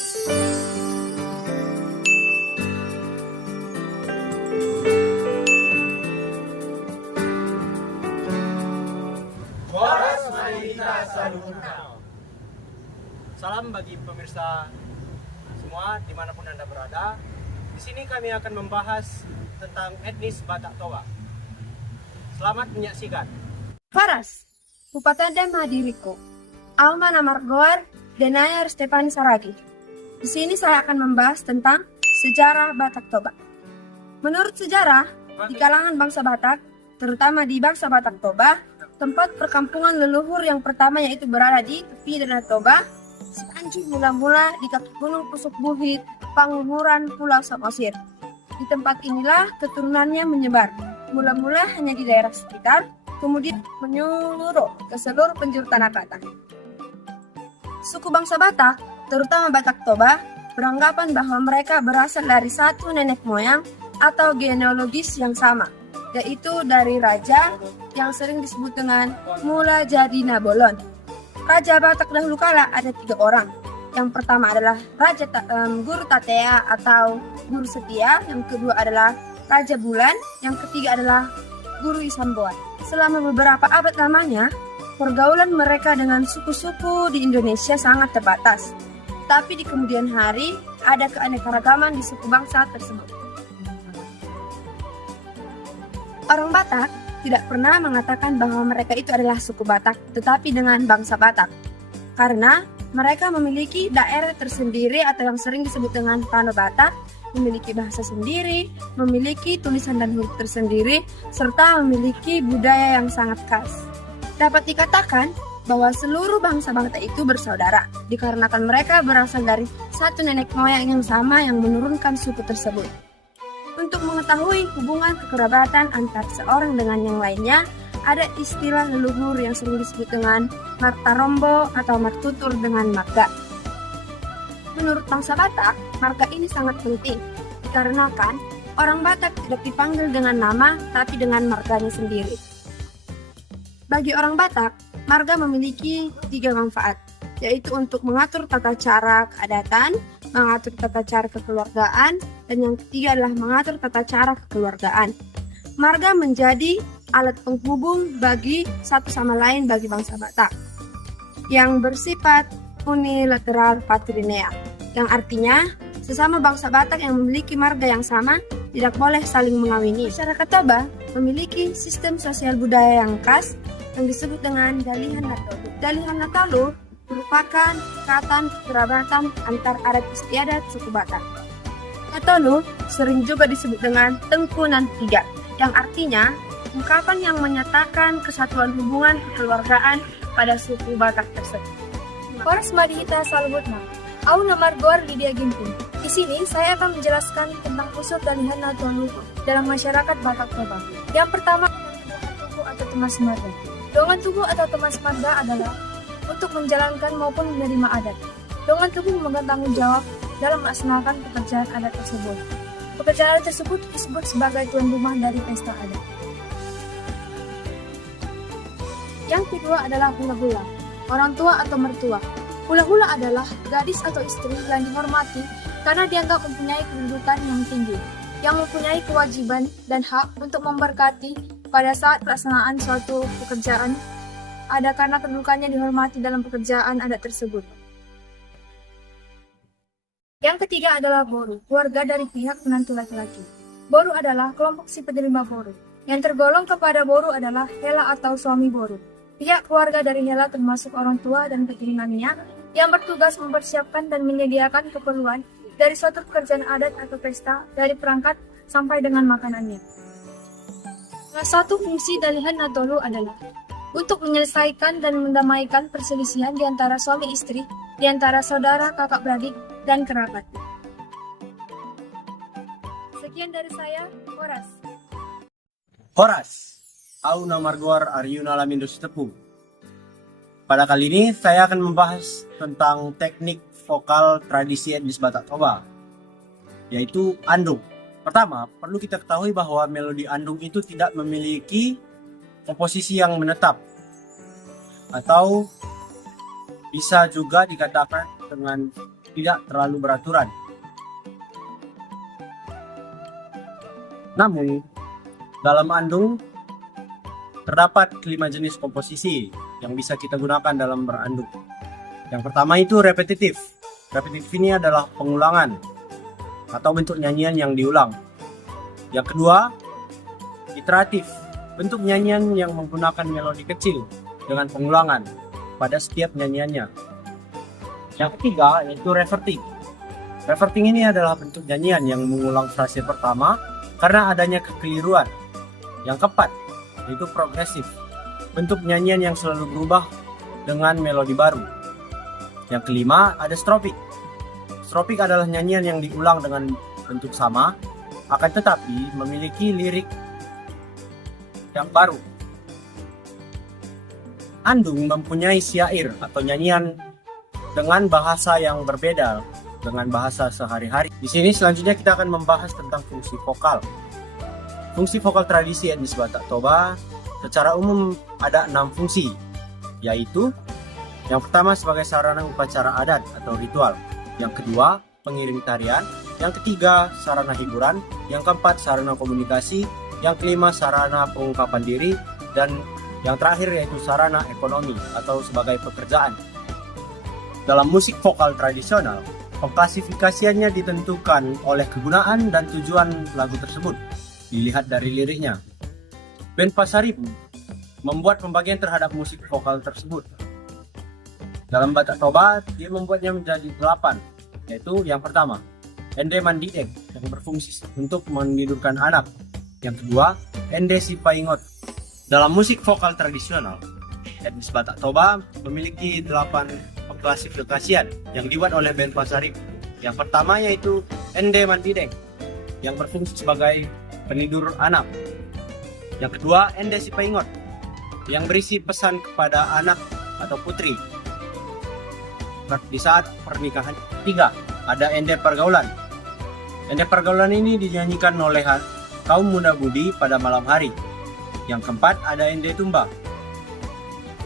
Salam bagi pemirsa semua dimanapun Anda berada. Di sini kami akan membahas tentang etnis Batak Toba. Selamat menyaksikan. Faras, Bupati Madiriko, Alma Namargoar, Denayar Stefani Saragi. Di sini saya akan membahas tentang sejarah Batak Toba. Menurut sejarah, di kalangan bangsa Batak, terutama di bangsa Batak Toba, tempat perkampungan leluhur yang pertama yaitu berada di tepi Danau Toba, sepanjang mula-mula di kaki gunung Pusuk Buhit, Panguburan Pulau Samosir. Di tempat inilah keturunannya menyebar, mula-mula hanya di daerah sekitar, kemudian menyeluruh ke seluruh penjuru tanah Batak. Suku bangsa Batak, terutama Batak Toba, beranggapan bahwa mereka berasal dari satu nenek moyang atau genealogis yang sama, yaitu dari raja yang sering disebut dengan Mula Jadi Nabolon. Raja Batak dahulu kala ada 3 orang. Yang pertama adalah Guru Tatea atau Guru Setia, yang kedua adalah Raja Bulan, yang ketiga adalah Guru Isamboan. Selama beberapa abad lamanya, pergaulan mereka dengan suku-suku di Indonesia sangat terbatas. Tapi di kemudian hari, ada keanekaragaman di suku bangsa tersebut. Orang Batak tidak pernah mengatakan bahwa mereka itu adalah suku Batak, tetapi dengan bangsa Batak. Karena mereka memiliki daerah tersendiri atau yang sering disebut dengan Tano Batak, memiliki bahasa sendiri, memiliki tulisan dan huruf tersendiri, serta memiliki budaya yang sangat khas. Dapat dikatakan bahwa seluruh bangsa Batak itu bersaudara, dikarenakan mereka berasal dari satu nenek moyang yang sama yang menurunkan suku tersebut. Untuk mengetahui hubungan kekerabatan antar seorang dengan yang lainnya, ada istilah leluhur yang sering disebut dengan marta rombo atau martutur dengan marga. Menurut bangsa Batak, marga ini sangat penting, dikarenakan orang Batak tidak dipanggil dengan nama, tapi dengan marganya sendiri. Bagi orang Batak, marga memiliki 3 manfaat, yaitu untuk mengatur tata cara keadatan, mengatur tata cara kekeluargaan, dan yang ketiga adalah mengatur tata cara kekeluargaan. Marga menjadi alat penghubung bagi satu sama lain bagi bangsa Batak, yang bersifat unilateral patrilineal, yang artinya sesama bangsa Batak yang memiliki marga yang sama tidak boleh saling mengawini. Masyarakat Toba memiliki sistem sosial budaya yang khas yang disebut dengan Dalihan Natolu. Dalihan Natolu merupakan ikatan kekerabatan antar adat istiadat suku Batak. Natolu sering juga disebut dengan Tengkunan Tiga, yang artinya ungkapan yang menyatakan kesatuan hubungan kekeluargaan pada suku Batak tersebut. Horas Madihita Salbutna, Au Namargoar Lydia Ginting. Di sini saya akan menjelaskan tentang unsur Dalihan Natolu dalam masyarakat Batak Toba. Yang pertama, dongan tugu atau temas marga. Dongan tugu atau temas marga adalah untuk menjalankan maupun menerima adat. Dongan tugu memegang tanggung jawab dalam melaksanakan pekerjaan adat tersebut. Pekerjaan adat tersebut disebut sebagai tuan rumah dari pesta adat. Yang kedua adalah hula-hula, orang tua atau mertua. Hula-hula adalah gadis atau istri yang dihormati karena dianggap mempunyai kedudukan yang tinggi, yang mempunyai kewajiban dan hak untuk memberkati pada saat pelaksanaan suatu pekerjaan ada karena kedudukannya dihormati dalam pekerjaan adat tersebut. Yang ketiga adalah boru, keluarga dari pihak menantu laki-laki. Boru adalah kelompok si penerima boru. Yang tergolong kepada boru adalah hela atau suami boru. Pihak keluarga dari hela termasuk orang tua dan keturunannya yang bertugas mempersiapkan dan menyediakan keperluan dari suatu pekerjaan adat atau pesta dari perangkat sampai dengan makanannya. Salah satu fungsi Dalihan Natolu adalah untuk menyelesaikan dan mendamaikan perselisihan di antara suami istri, di antara saudara, kakak beradik, dan kerabat. Sekian dari saya, Horas. Horas, Au Namargoar Aryuna Lamindus Tepung. Pada kali ini saya akan membahas tentang teknik vokal tradisi etnis Batak Toba, yaitu andung. Pertama, perlu kita ketahui bahwa melodi andung itu tidak memiliki komposisi yang menetap, atau bisa juga dikatakan dengan tidak terlalu beraturan. Namun, dalam andung terdapat 5 jenis komposisi yang bisa kita gunakan dalam berandung. Yang pertama itu repetitif. Repetitif ini adalah pengulangan atau bentuk nyanyian yang diulang. Yang kedua, iteratif. Bentuk nyanyian yang menggunakan melodi kecil dengan pengulangan pada setiap nyanyiannya. Yang ketiga yaitu reverting. Reverting ini adalah bentuk nyanyian yang mengulang frase pertama karena adanya kekeliruan. Yang keempat yaitu progresif. Bentuk nyanyian yang selalu berubah dengan melodi baru. Yang kelima ada stropik. Stropik adalah nyanyian yang diulang dengan bentuk sama, akan tetapi memiliki lirik yang baru. Andung mempunyai syair atau nyanyian dengan bahasa yang berbeda dengan bahasa sehari-hari. Di sini selanjutnya kita akan membahas tentang fungsi vokal. Fungsi vokal tradisi etnis Batak Toba secara umum ada 6 fungsi, yaitu yang pertama sebagai sarana upacara adat atau ritual, yang kedua pengiring tarian, yang ketiga sarana hiburan, yang keempat sarana komunikasi, yang kelima sarana pengungkapan diri, dan yang terakhir yaitu sarana ekonomi atau sebagai pekerjaan. Dalam musik vokal tradisional, pengklasifikasiannya ditentukan oleh kegunaan dan tujuan lagu tersebut, dilihat dari liriknya. Band Pasarip membuat pembagian terhadap musik vokal tersebut. Dalam Batak Toba, dia membuatnya menjadi 8, yaitu yang pertama, Ende Mandidek yang berfungsi untuk menidurkan anak. Yang kedua, Ende Sipaingot. Dalam musik vokal tradisional, etnis Batak Toba memiliki 8 pengklasifikasian yang dibuat oleh band Pasarip. Yang pertama yaitu Ende Mandidek yang berfungsi sebagai penidur anak. Yang kedua, Ende Sipaingot yang berisi pesan kepada anak atau putri di saat pernikahan. Ketiga, ada Ende Pergaulan. Ende Pergaulan ini dinyanyikan oleh kaum muda budi pada malam hari. Yang keempat ada Ende Tumba.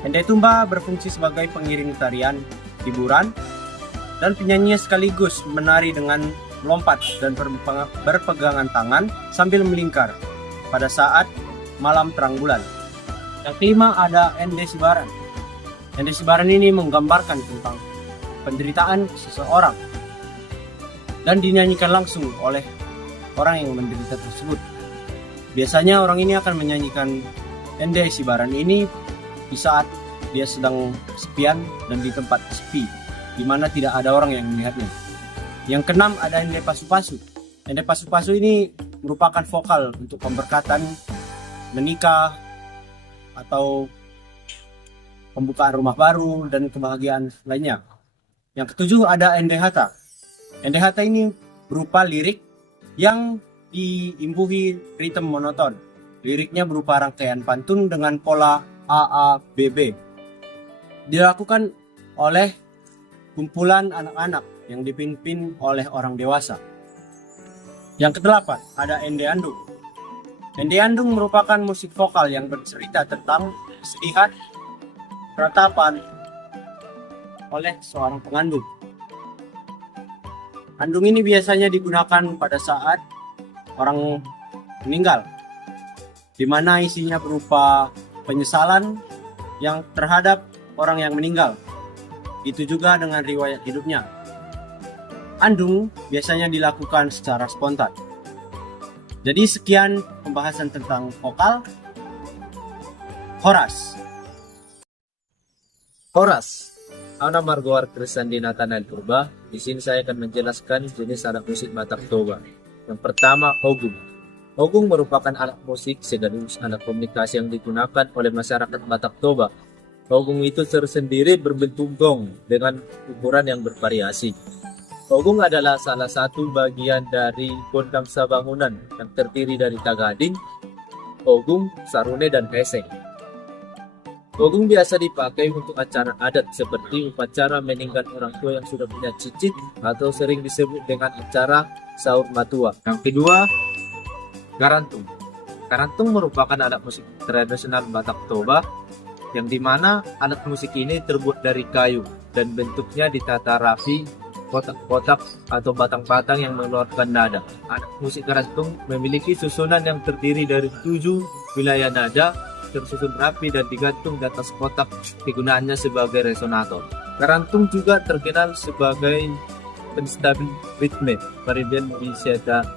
Ende Tumba berfungsi sebagai pengiring tarian, hiburan, dan penyanyi sekaligus menari dengan melompat dan berpegangan tangan sambil melingkar pada saat malam terang bulan. Yang kelima ada Ende Sibaran. Ende Sibaran ini menggambarkan tentang penderitaan seseorang dan dinyanyikan langsung oleh orang yang menderita tersebut. Biasanya orang ini akan menyanyikan Ende Sibaran ini di saat dia sedang kesepian dan di tempat sepi, di mana tidak ada orang yang melihatnya. Yang keenam ada Ende Pasu-Pasu. Ende Pasu-Pasu ini merupakan vokal untuk pemberkatan menikah atau pembukaan rumah baru dan kebahagiaan lainnya. Yang ketujuh ada Ende Hata. Ende Hata ini berupa lirik yang diimbuhi ritme monoton. Liriknya berupa rangkaian pantun dengan pola AABB. Dilakukan oleh kumpulan anak-anak yang dipimpin oleh orang dewasa. Yang kedelapan ada Ende Andung. Ende Andung merupakan musik vokal yang bercerita tentang kesedihan, ratapan oleh seorang pengandung. Andung ini biasanya digunakan pada saat orang meninggal, di mana isinya berupa penyesalan yang terhadap orang yang meninggal. Itu juga dengan riwayat hidupnya. Andung biasanya dilakukan secara spontan. Jadi sekian pembahasan tentang vokal. Horas. Ana Margoar Krisandi Nathanael Purba. Di sini saya akan menjelaskan jenis alat musik Batak Toba. Yang pertama, Ogung. Ogung merupakan alat musik sekaligus alat komunikasi yang digunakan oleh masyarakat Batak Toba. Ogung itu tersendiri berbentuk gong dengan ukuran yang bervariasi. Ogung adalah salah satu bagian dari bangsa bangunan yang terdiri dari tagading, ogung, sarune, dan keseng. Ogung biasa dipakai untuk acara adat seperti upacara meninggal orang tua yang sudah punya cicit atau sering disebut dengan acara sahur matua. Yang kedua, garantung. Garantung merupakan alat musik tradisional Batak Toba yang dimana alat musik ini terbuat dari kayu dan bentuknya ditata rapi kotak-kotak atau batang-batang yang mengeluarkan nada. Alat musik kerantung memiliki susunan yang terdiri dari 7 wilayah nada tersusun rapi dan digantung di atas kotak, kegunaannya sebagai resonator. Kerantung juga terkenal sebagai penstabil ritme, kemudian di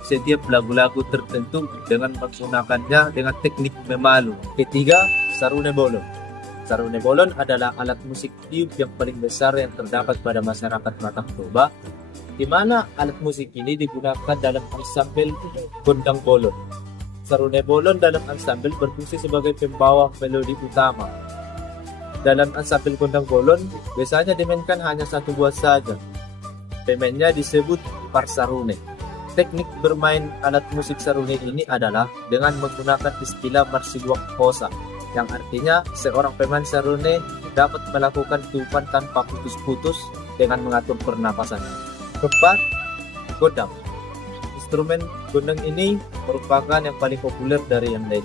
setiap lagu-lagu tertentu dengan menggunakannya dengan teknik memalu. Ketiga, sarune bolon. Sarune bolon adalah alat musik tiup yang paling besar yang terdapat pada masyarakat Batak Toba, di mana alat musik ini digunakan dalam ensemble gondang bolon. Sarune bolon dalam ensemble berfungsi sebagai pembawa melodi utama. Dalam ensemble gondang bolon, biasanya dimainkan hanya satu buah saja. Pemainnya disebut parsarune. Teknik bermain alat musik sarune ini adalah dengan menggunakan istilah marsiluak kosa, yang artinya seorang pemain sarune dapat melakukan tiupan tanpa putus-putus dengan mengatur pernapasan. Keempat, gondang. Instrumen gondang ini merupakan yang paling populer dari yang lain,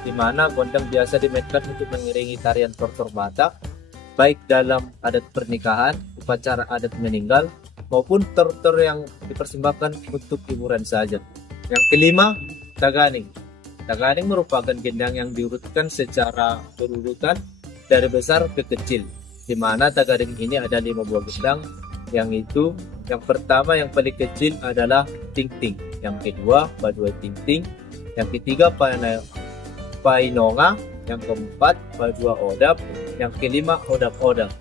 di mana gondang biasa dimainkan untuk mengiringi tarian tortor Batak, baik dalam adat pernikahan, upacara adat meninggal, maupun tortor yang dipersembahkan untuk hiburan saja. Yang kelima, taganing. Taganing merupakan gendang yang diurutkan secara berurutan dari besar ke kecil, di mana taganing ini ada 5 buah gendang, yang pertama yang paling kecil adalah ting-ting, yang kedua badua ting-ting, yang ketiga painonga, yang keempat badua odap, yang kelima odap-odap.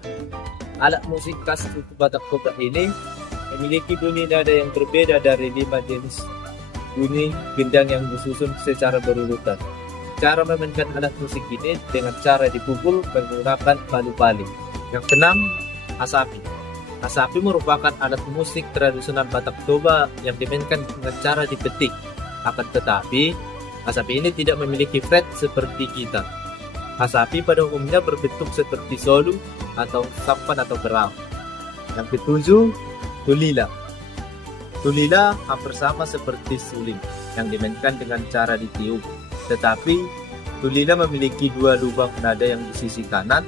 Alat musik khas suku Batak Toba ini memiliki bunyi nada yang berbeda dari 5 jenis bunyi gendang yang disusun secara berurutan. Cara memainkan alat musik ini dengan cara dipukul menggunakan palu-palu. Yang keenam, asapi. Asapi merupakan alat musik tradisional Batak Toba yang dimainkan dengan cara dipetik. Akan tetapi, asapi ini tidak memiliki fret seperti gitar. Asapi pada umumnya berbentuk seperti solu atau sampan atau geram. Yang ketujuh, tulila. Tulila hampir sama seperti suling yang dimainkan dengan cara ditiup. Tetapi tulila memiliki 2 lubang nada yang di sisi kanan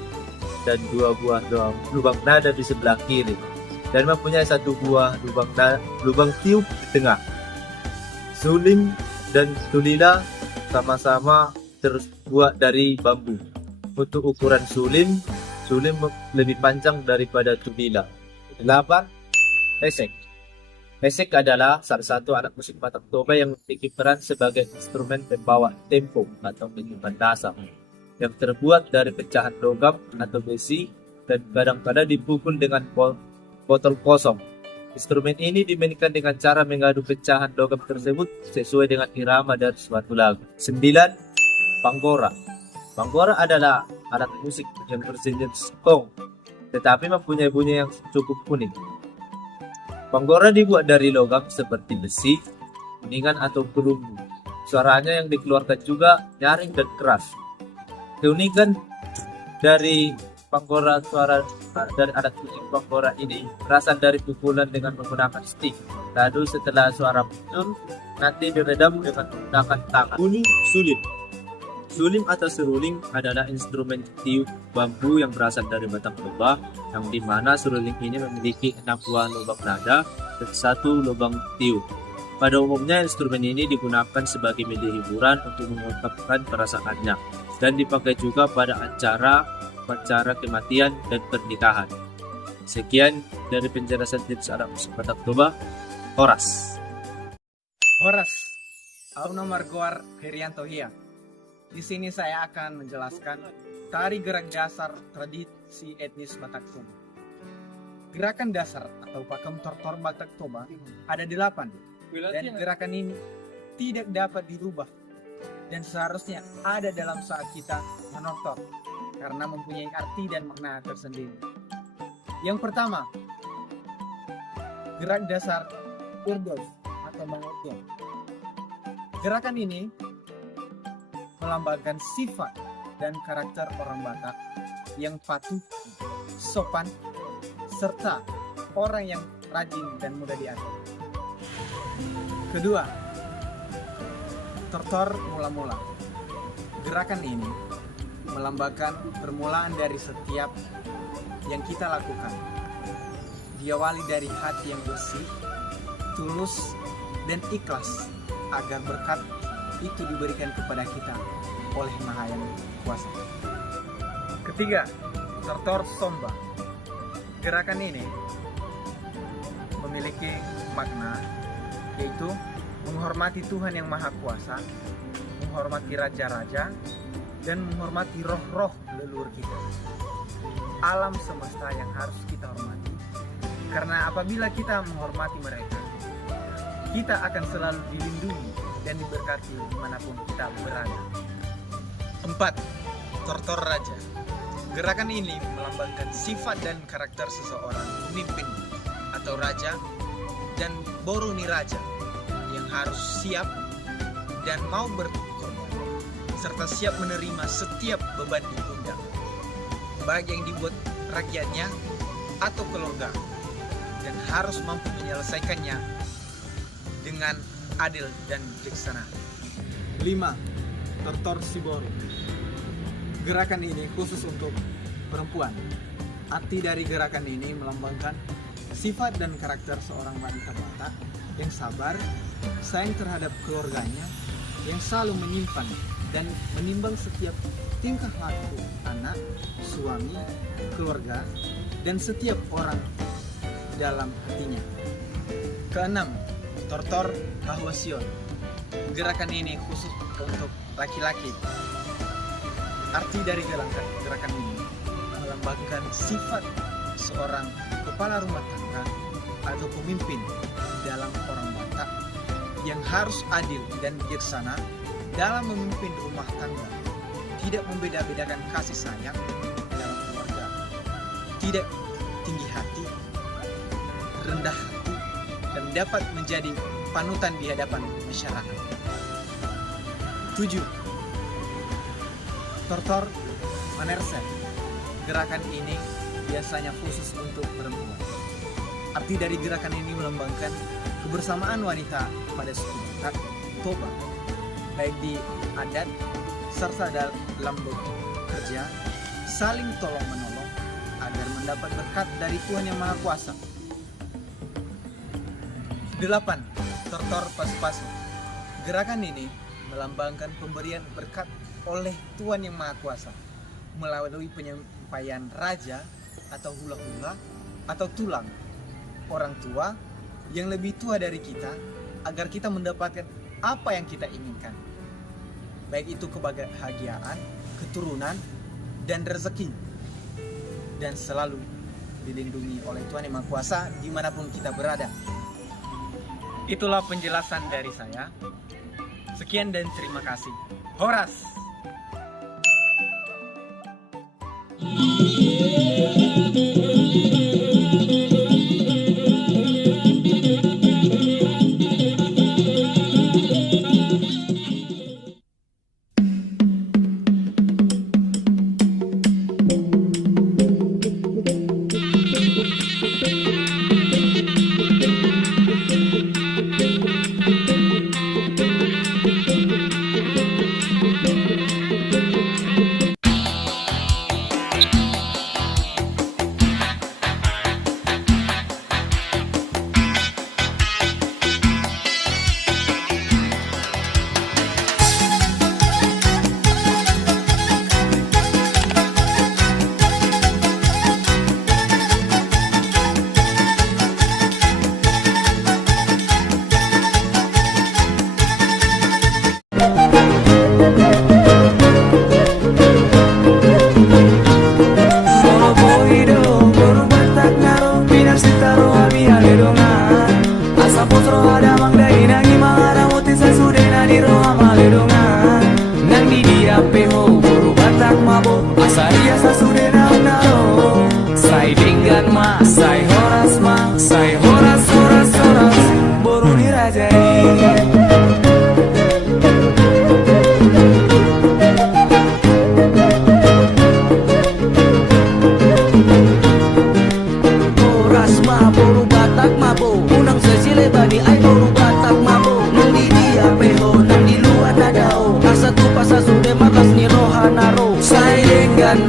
dan 2 buah lubang nada di sebelah kiri, dan mempunyai 1 buah lubang tiup di tengah. Suling dan tulila sama-sama terbuat dari bambu. Untuk ukuran suling lebih panjang daripada tulila. 8. Pesek. Pesek adalah salah satu alat musik Batak Toba yang memiliki peran sebagai instrumen pembawa tempo atau penyimpan dasar, yang terbuat dari pecahan logam atau besi dan kadang-kadang dipukul dengan botol kosong. Instrumen ini dimainkan dengan cara mengadu pecahan logam tersebut sesuai dengan irama dari suatu lagu. 9. Panggora. Panggora adalah alat musik yang berjenis stong, tetapi mempunyai bunyi yang cukup unik. Panggora dibuat dari logam seperti besi, kuningan atau perunggu. Suaranya yang dikeluarkan juga nyaring dan keras. Keunikan dari suara dari alat musik panggora ini berasal dari pukulan dengan menggunakan stick. Lalu setelah suara muncul, nanti diredam dengan menggunakan tangan. Bunyi sulim. Sulim atau seruling adalah instrumen tiup bambu yang berasal dari Batak Toba, yang dimana seruling ini memiliki 6 buah lubang nada dan 1 lubang tiup. Pada umumnya instrumen ini digunakan sebagai media hiburan untuk mengungkapkan perasaannya, dan dipakai juga pada acara kematian dan pernikahan. Sekian dari penjelasan tips alat musik Batak Toba. Horas. Auna Margoar Herianto Hia. Di sini saya akan menjelaskan tari gerak dasar tradisi etnis Batak Toba. Gerakan dasar atau pakem tortor Batak Toba ada 8, dan gerakan ini tidak dapat dirubah dan seharusnya ada dalam saat kita menortor karena mempunyai arti dan makna tersendiri. Yang pertama, gerak dasar Urdos atau mengurdo. Gerakan ini melambangkan sifat dan karakter orang Batak yang patuh, sopan, serta orang yang rajin dan mudah diatur. Kedua, tortor mula-mula. Gerakan ini melambangkan permulaan dari setiap yang kita lakukan. diawali dari hati yang bersih, tulus, dan ikhlas agar berkat itu diberikan kepada kita oleh Maha Yang Kuasa. Ketiga, Tortor Somba. Gerakan ini memiliki makna, yaitu menghormati Tuhan yang Maha Kuasa, menghormati raja-raja, dan menghormati roh-roh leluhur kita. Alam semesta yang harus kita hormati, karena apabila kita menghormati mereka, kita akan selalu dilindungi dan diberkati dimanapun kita berada. 4. Tortor Raja. Gerakan ini melambangkan sifat dan karakter seseorang pemimpin atau raja, dan Boru ni raja yang harus siap dan mau berkorban, serta siap menerima setiap beban di pundak, baik yang dibuat rakyatnya atau keluarga, dan harus mampu menyelesaikannya dengan adil dan bijaksana. 5. Tortor Siboru. Gerakan ini khusus untuk perempuan. Arti dari gerakan ini melambangkan sifat dan karakter seorang wanita Batak yang sabar, sayang terhadap keluarganya, yang selalu menyimpan dan menimbang setiap tingkah laku anak, suami, keluarga, dan setiap orang dalam hatinya. 6. Tortor Kahwasion. Gerakan ini khusus untuk laki-laki. Arti dari gerakan ini melambangkan sifat seorang kepala rumah tangga atau pemimpin dalam orang Batak yang harus adil dan bijaksana dalam memimpin rumah tangga, tidak membeda-bedakan kasih sayang dalam keluarga, tidak tinggi hati, rendah hati, dan dapat menjadi panutan di hadapan masyarakat. 7. Tortor Manersen. Gerakan ini biasanya khusus untuk perempuan. Arti dari gerakan ini melambangkan kebersamaan wanita pada suku Batak Toba, baik di adat serta dalam bekerja, saling tolong menolong agar mendapat berkat dari Tuhan yang Maha Kuasa. 8. Tortor Paspasu. Gerakan ini melambangkan pemberian berkat oleh Tuhan yang Maha Kuasa melalui penyampaian raja atau hula-hula atau tulang orang tua yang lebih tua dari kita agar kita mendapatkan apa yang kita inginkan, baik itu kebahagiaan, keturunan, dan rezeki, dan selalu dilindungi oleh Tuhan yang Maha Kuasa dimanapun kita berada. Itulah penjelasan dari saya. Sekian dan terima kasih. Horas!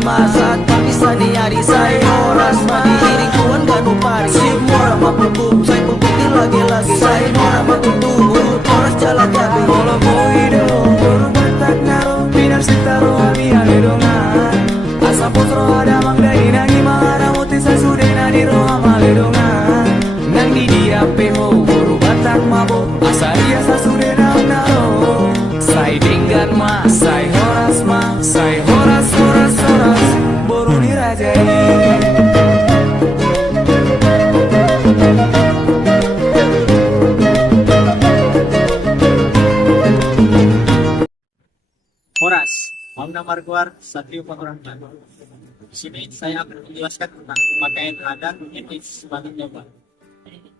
Masat Pakistani Ari Sai Horas Madi Iring Tuan Ganu Pari pupuk, saya pupukin lagi-lagi. Saya orang bertumbuh, urut orang jalan kaki. Kalau mau hidup, turun batak naro, pinar sitaro abi alidongan. Asa potro ada mangdai nangi mangara muti sasudena di roa malidongan. Nang di dia peho, buru batak mabo, asa iya sasudena naro. Saya dinggan ma, saya horas ma, saya horas, buru dirajai. Horas, Mauna Marguar, Satrio Pangurahan. Di sini saya akan menjelaskan tentang pakaian adat etnis Batak Toba.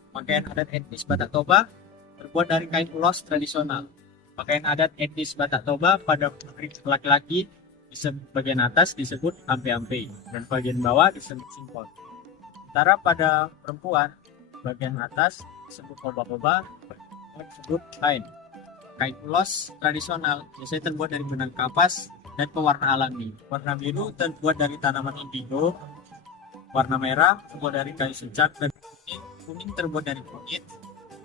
Pakaian adat etnis Batak Toba terbuat dari kain ulos tradisional. Pakaian adat etnis Batak Toba pada laki-laki di bagian atas disebut ampe-ampe dan bagian bawah disebut simpon. Sementara pada perempuan bagian atas disebut koba-koba, disebut kain. Kain ulos tradisional biasanya terbuat dari benang kapas dan pewarna alami. Warna biru terbuat dari tanaman indigo, warna merah terbuat dari kayu secak dan kuning terbuat dari kunyit,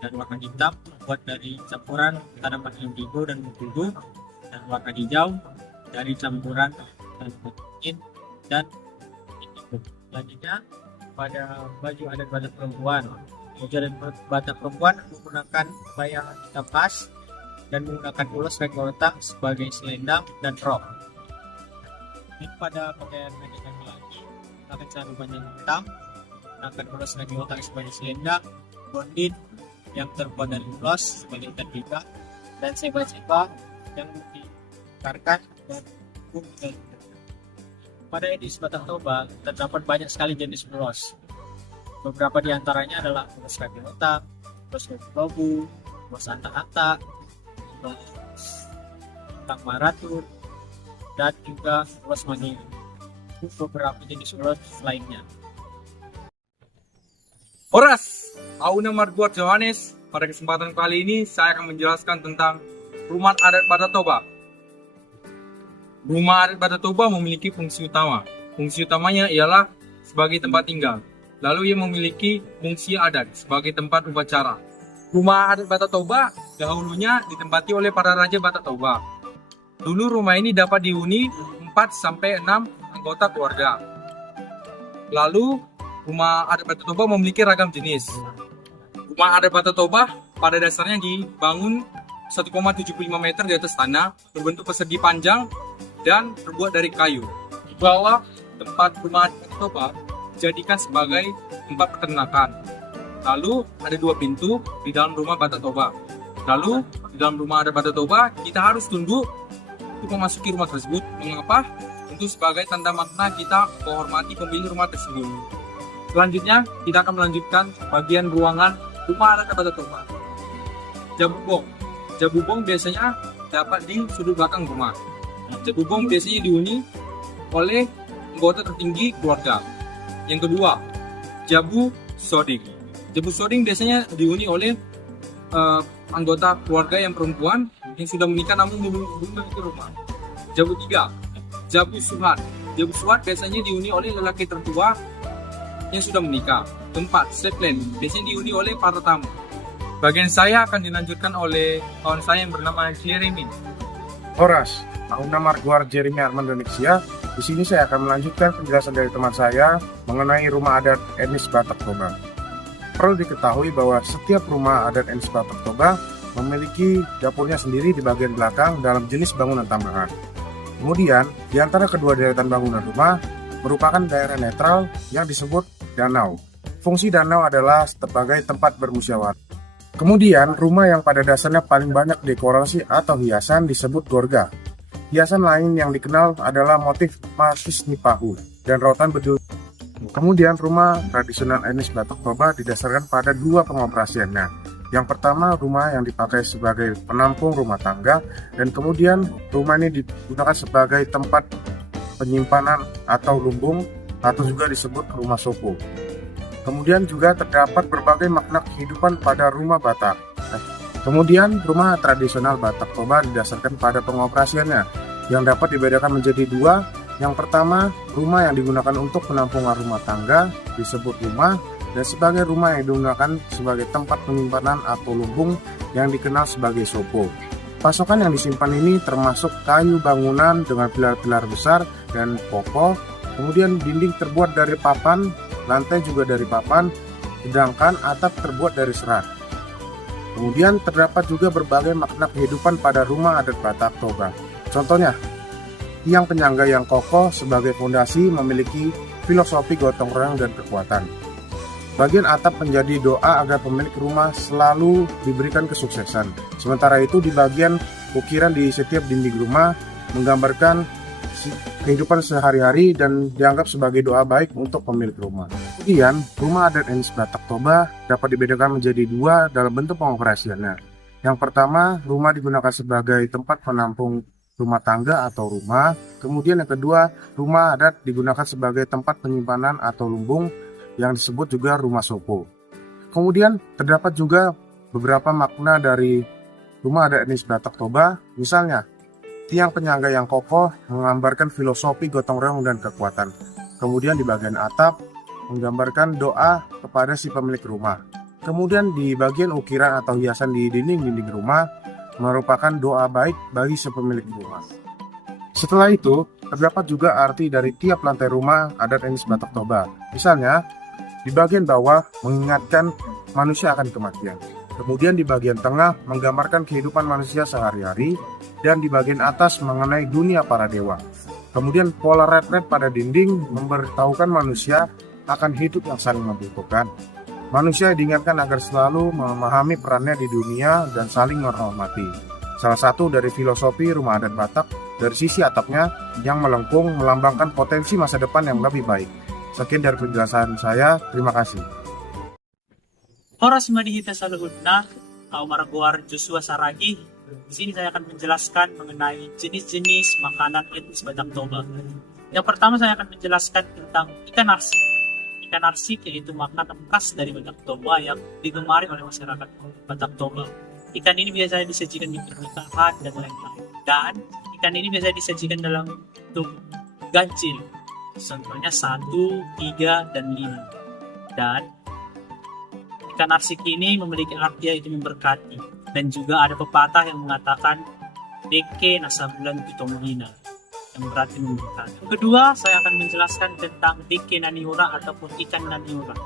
dan warna hitam terbuat dari campuran tanaman indigo dan mengkudu, dan warna hijau dari campuran kunyit dan indigo. Selanjutnya pada baju adat Batak perempuan. Baju adat Batak perempuan menggunakan bayang hitam khas dan menggunakan ulos kain kotak sebagai selendang dan rok. Dan pada pakaian adat laki-laki menggunakan sarung panjang hitam, menggunakan ulos kain kotak sebagai selendang, bondin yang terbuat dari ulos sebagai tandika, dan seba-seba yang dikarkan dan bukti. Pada etnis Batak Toba terdapat banyak sekali jenis ulos. Beberapa di antaranya adalah ulos kaki otak, ulos kuku, ulos anta-anta, tang maratur, dan juga ulos mandiri. Beberapa jenis ulos lainnya. Horas, Auna Marguar Johannes. Pada kesempatan kali ini saya akan menjelaskan tentang rumah adat Batak Toba. Rumah adat Batak Toba memiliki fungsi utama. Fungsi utamanya ialah sebagai tempat tinggal. Lalu ia memiliki fungsi adat sebagai tempat upacara. Rumah adat Batak Toba dahulunya ditempati oleh para raja Batak Toba. Dulu rumah ini dapat dihuni 4-6 anggota keluarga. Lalu rumah adat Batak Toba memiliki ragam jenis. Rumah adat Batak Toba pada dasarnya dibangun 1,75 meter di atas tanah, berbentuk persegi panjang dan terbuat dari kayu. Di bawah tempat rumah adat Batak Toba dijadikan sebagai tempat peternakan. Lalu ada 2 pintu di dalam rumah Batak Toba. Lalu di dalam rumah adat Batak Toba kita harus tunduk untuk memasuki rumah tersebut. Mengapa? Tentu sebagai tanda makna kita menghormati pemilik rumah tersebut. Selanjutnya kita akan melanjutkan bagian ruangan rumah adat Batak Toba. Jabubong. Jabubong biasanya dapat di sudut belakang rumah. Jabubong biasanya dihuni oleh anggota tertinggi keluarga. Yang kedua, jabu soding. Jabu soding biasanya dihuni oleh anggota keluarga yang perempuan yang sudah menikah namun belum memiliki rumah. Jabu tiga, jabu suhat. Jabu suhat biasanya dihuni oleh lelaki tertua yang sudah menikah. Keempat, seplen. Biasanya dihuni oleh para tamu. Bagian saya akan dilanjutkan oleh kawan saya yang bernama Jeremy. Horas, Auna Marguar Jeremy Armando Nixia. Di sini saya akan melanjutkan penjelasan dari teman saya mengenai rumah adat etnis Batak Toba. Perlu diketahui bahwa setiap rumah adat etnis Batak Toba memiliki dapurnya sendiri di bagian belakang dalam jenis bangunan tambahan. Kemudian, di antara kedua deretan bangunan rumah merupakan daerah netral yang disebut danau. Fungsi danau adalah sebagai tempat bermusyawarah. Kemudian, rumah yang pada dasarnya paling banyak dekorasi atau hiasan disebut gorga. Hiasan lain yang dikenal adalah motif masis nipahu dan rotan bedul. Kemudian rumah tradisional etnis Batak Toba didasarkan pada 2 pengoperasiannya. Yang pertama, rumah yang dipakai sebagai penampung rumah tangga, dan kemudian rumah ini digunakan sebagai tempat penyimpanan atau lumbung atau juga disebut rumah sopo. Kemudian juga terdapat berbagai makna kehidupan pada rumah Batak. Kemudian rumah tradisional Batak Toba didasarkan pada pengoperasiannya yang dapat dibedakan menjadi 2. Yang pertama, rumah yang digunakan untuk penampungan rumah tangga disebut rumah, dan sebagai rumah yang digunakan sebagai tempat penyimpanan atau lumbung yang dikenal sebagai sopo. Pasokan yang disimpan ini termasuk kayu bangunan dengan pilar-pilar besar dan kokoh, kemudian dinding terbuat dari papan, lantai juga dari papan, sedangkan atap terbuat dari serat. Kemudian terdapat juga berbagai makna kehidupan pada rumah adat Batak Toba. Contohnya, tiang penyangga yang kokoh sebagai fondasi memiliki filosofi gotong royong dan kekuatan. Bagian atap menjadi doa agar pemilik rumah selalu diberikan kesuksesan. Sementara itu di bagian ukiran di setiap dinding rumah menggambarkan kehidupan sehari-hari dan dianggap sebagai doa baik untuk pemilik rumah. Kemudian, rumah adat etnis Batak Toba dapat dibedakan menjadi dua dalam bentuk pengoperasiannya. Yang pertama, rumah digunakan sebagai tempat penampung rumah tangga atau rumah. Kemudian yang kedua, rumah adat digunakan sebagai tempat penyimpanan atau lumbung yang disebut juga rumah sopo. Kemudian terdapat juga beberapa makna dari rumah adat etnis Batak Toba, misalnya tiang penyangga yang kokoh menggambarkan filosofi gotong royong dan kekuatan. Kemudian di bagian atap menggambarkan doa kepada si pemilik rumah. Kemudian di bagian ukiran atau hiasan di dinding-dinding rumah merupakan doa baik bagi si pemilik rumah. Setelah itu, terdapat juga arti dari tiap lantai rumah adat etnis Batak Toba. Misalnya, di bagian bawah mengingatkan manusia akan kematian. Kemudian di bagian tengah menggambarkan kehidupan manusia sehari-hari, dan di bagian atas mengenai dunia para dewa. Kemudian pola red pada dinding memberitahukan manusia akan hidup yang saling membutuhkan. Manusia diingatkan agar selalu memahami perannya di dunia dan saling menghormati. Salah satu dari filosofi rumah adat Batak dari sisi atapnya yang melengkung melambangkan potensi masa depan yang lebih baik. Sekian dari penjelasan saya, terima kasih. Horas Madihita Saluhutna, Margoar Joshua Saragi. Di sini saya akan menjelaskan mengenai jenis-jenis makanan etnis Batak Toba. Yang pertama saya akan menjelaskan tentang ikan arsik. Ikan arsik yaitu makanan khas dari Batak Toba yang digemari oleh masyarakat Batak Toba. Ikan ini biasanya disajikan di pernikahan dan lain-lain. Dan ikan ini biasanya disajikan dalam bentuk gancil. Contohnya 1, 3, dan 5. Dan ikan arsik ini memiliki arti yaitu memberkati. Dan juga ada pepatah yang mengatakan Deke nasabulan pitonghina, yang berarti memberkati. Kedua, saya akan menjelaskan tentang Deke naniura ataupun ikan naniura.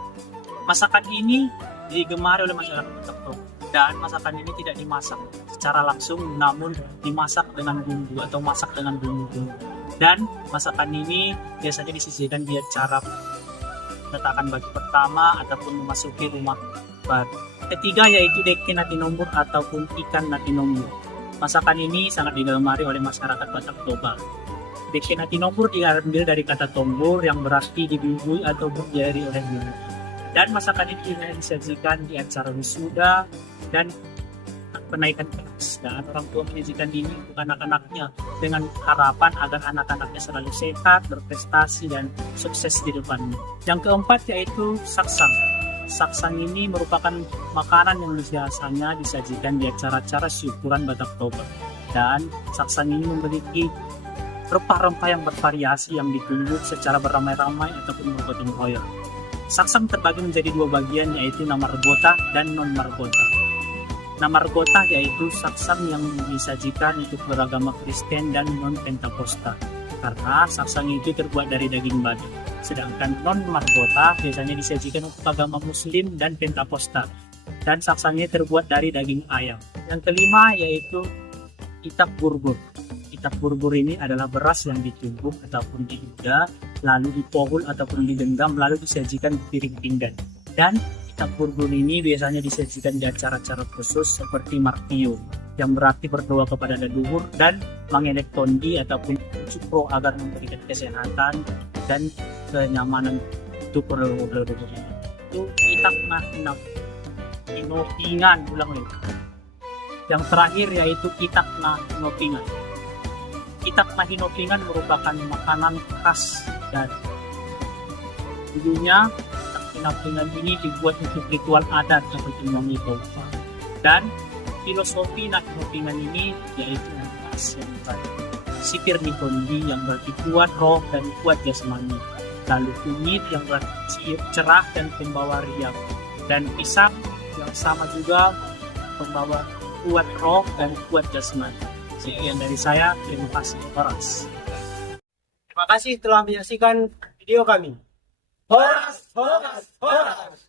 Masakan ini digemari oleh masyarakat Batak Toba. Dan masakan ini tidak dimasak secara langsung, namun dimasak dengan bumbu atau masak dengan bumbu-bumbu. Dan masakan ini biasanya disajikan di acara letakkan batu pertama ataupun memasuki rumah baru. Ketiga yaitu Deke natinombur ataupun ikan natinombur. Masakan ini sangat digemari oleh masyarakat Batak Toba. Deke natinombur diambil dari kata tombur yang berarti dibumbui atau diari oleh bumbu. Dan masakan ini disajikan di acara wisuda dan penaikan kelas, dan orang tua menyajikan ini untuk anak-anaknya dengan harapan agar anak-anaknya selalu sehat, berprestasi, dan sukses di depannya. Yang keempat yaitu saksang. Saksang ini merupakan makanan yang biasanya disajikan di acara-acara syukuran Batak Toba. Dan saksang ini memiliki rempah-rempah yang bervariasi yang ditumbuk secara beramai-ramai ataupun bergotong royong. Saksang terbagi menjadi dua bagian yaitu namargota dan non-margota. Namargota yaitu saksang yang disajikan untuk beragama Kristen dan non-Pentakosta, karena saksang itu terbuat dari daging babi. Sedangkan non-margota biasanya disajikan untuk agama Muslim dan Pentakosta, dan saksangnya terbuat dari daging ayam. Yang kelima yaitu itak burbur. Itak burbur ini adalah beras yang ditumbuk ataupun diudah, lalu dipohul ataupun digenggam, lalu disajikan di piring pinggan. Dan itak burbur ini biasanya disajikan di acara-acara khusus seperti martio, yang berarti berdoa kepada leluhur, dan mangelek tondi ataupun cukro agar memberikan kesehatan dan kenyamanan untuk leluhur. Itu itak inopingan, ulang lagi. Yang terakhir yaitu itak inopingan. Itak inopingan merupakan makanan khas dan dulunya Pinapingan ini dibuat untuk ritual adat seperti Wangi Toba. Dan filosofi Pinapingan ini yaitu khas yang tadi sipir nikondi yang berarti kuat roh dan kuat jasmani. lalu kunyit yang cerah dan pembawa riang, dan pisang yang sama juga pembawa kuat roh dan kuat jasmani. Sekian dari saya, terima kasih. Horas. Terima kasih telah menyaksikan video kami. Horas, horas, horas.